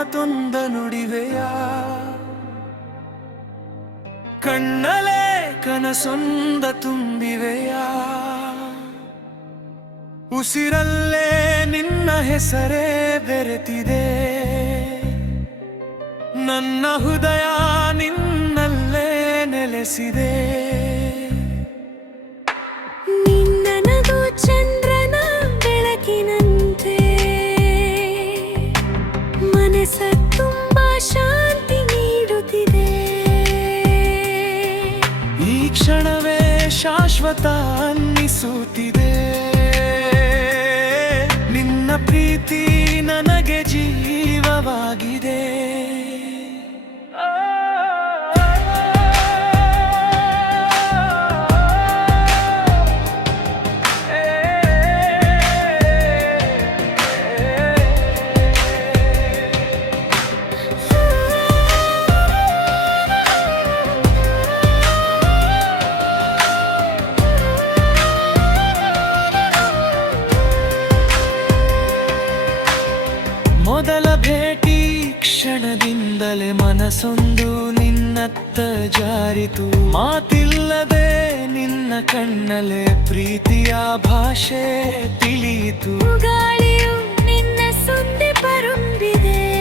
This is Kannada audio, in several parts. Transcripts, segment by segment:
ಮಾತೊಂದ ನುಡಿವೆಯ? ಕಣ್ಣಲೇ ಕನಸೊಂದ ತುಂಬಿವೆಯ? ಉಸಿರಲ್ಲೇ ನಿನ್ನ ಹೆಸರೇ ಬೆರೆತಿದೆ. ನನ್ನ ಹೃದಯ ನಿನ್ನಲ್ಲೇ ನೆಲೆಸಿದೆ. ಶಾಶ್ವತ ಅನ್ನಿಸುತ್ತಿದೆ ನಿನ್ನ ಪ್ರೀತಿ ನನಗೆ ಜೀವವಾಗಿದೆ. ಮೊದಲ ಭೇಟಿ ಕ್ಷಣದಿಂದಲೇ ಮನಸ್ಸೊಂದು ನಿನ್ನತ್ತ ಜಾರಿತು. ಮಾತಿಲ್ಲದೆ ನಿನ್ನ ಕಣ್ಣಲೆ ಪ್ರೀತಿಯ ಭಾಷೆ ತಿಳಿಯಿತು. ಗಾಳಿಯು ನಿನ್ನ ಸುಂದಿ ಪರುಂಬಿದೆ.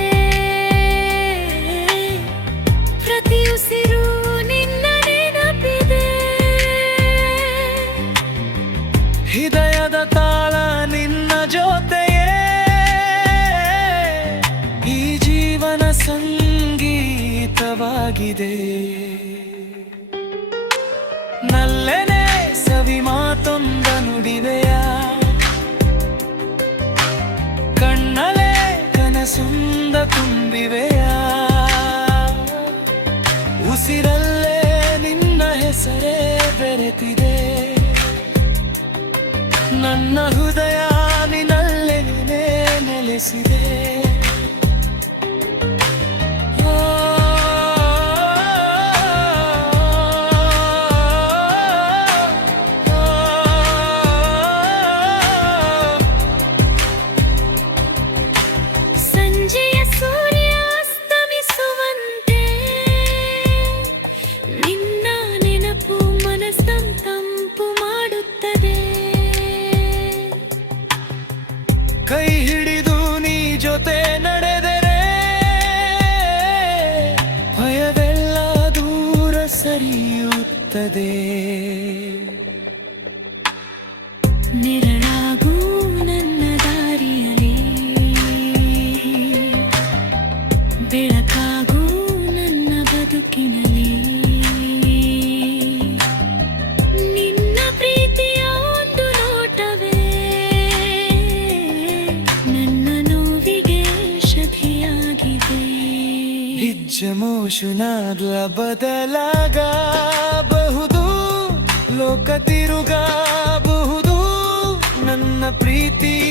ಸಂಗೀತವಾಗಿದೆ ನಲ್ಲೆನೆ ಸವಿ ಮಾತೊಂದ ನುಡಿದೆಯ ಕಣ್ಣಲೆ ಕನಸುಂದ ತುಂಬಿವೆಯ. ಉಸಿರಲ್ಲೇ ನಿನ್ನ ಹೆಸರೇ ಬೆರೆತಿದೆ. ನನ್ನ ಹೃದಯ ನಿನ್ನಲ್ಲೇ ನೆಲೆಸಿದೆ. ಕೈ ಹಿಡಿದು ನೀ ಜೊತೆ ನಡೆದರೆ ಭಯವೆಲ್ಲ ದೂರ ಸರಿಯುತ್ತದೆ. ಬೆಳಕಾಗೂ ನನ್ನ ಬದುಕಿನಲ್ಲಿ. ಹೆಜ್ಜೆ ಮೋಶುನಾದ್ಲ ಬದಲಾಗಬಹುದು. ಲೋಕ ತಿರುಗಬಹುದು. ನನ್ನ ಪ್ರೀತಿ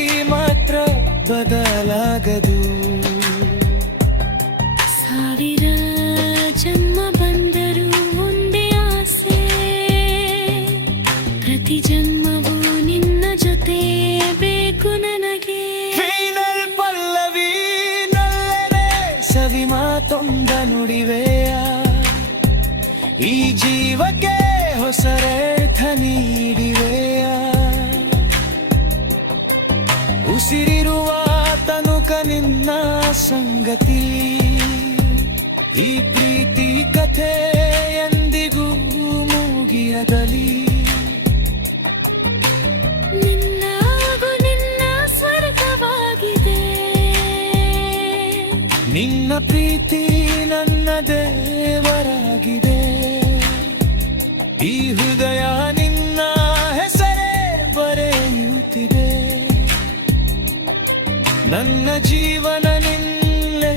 ಜೀವಕ್ಕೆ ಹೊಸರೇಥ ನೀಡಿವೆಯ ಉಸಿರಿರುವ ತನುಕ ನಿನ್ನ ಸಂಗತಿ. ಈ ಪ್ರೀತಿ ಕಥೆ ಎಂದಿಗೂ ಮುಗಿಯದಲಿ. ನಿನ್ನ ಪ್ರೀತಿ ನನ್ನ ದೇವರಾಗಿದೆ ಈ ಹೃದಯ ನಿನ್ನ ಹೆಸರೇ ಬರೆಯುತ್ತಿದೆ. ನನ್ನ ಜೀವನ ನಿನ್ನೆ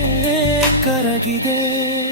ಕರಗಿದೆ.